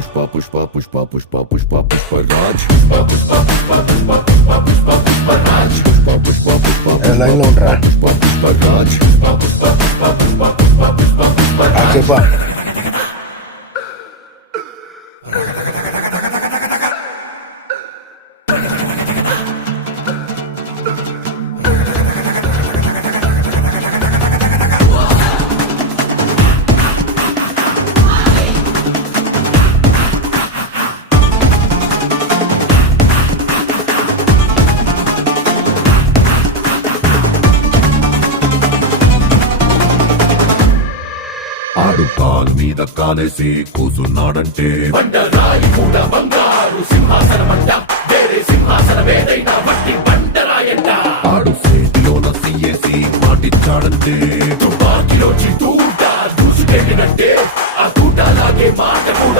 Pushpa Pushpa Pushpa Pushpa Pushpa Pushparaj Pushpa Pushpa Pushpa Pushpa Pushpa Pushpa Pushparaj Pushpa Pushpa Pushpa line లో ఉంటారా పుష్ప పుష్పరాజ్ పుష్ప పుష్ప పుష్ప పుష్ప పుష్ప పుష్ప పుష్పరాజ్ చెప్పా ఆడు కాలు మీద కాలేసి కూసున్నాడంటే బండరాయి మూడ బంగారు సింహాసనమంట వేరే సింహాసనమేదైనా మట్టి బండరాయంట ఆడు సేటిలోన సియేసి మాటిచ్చాడంటే తుపాకిలో దూసుకెళ్ళినట్టే ఆ తూటలాగే మాట కూడా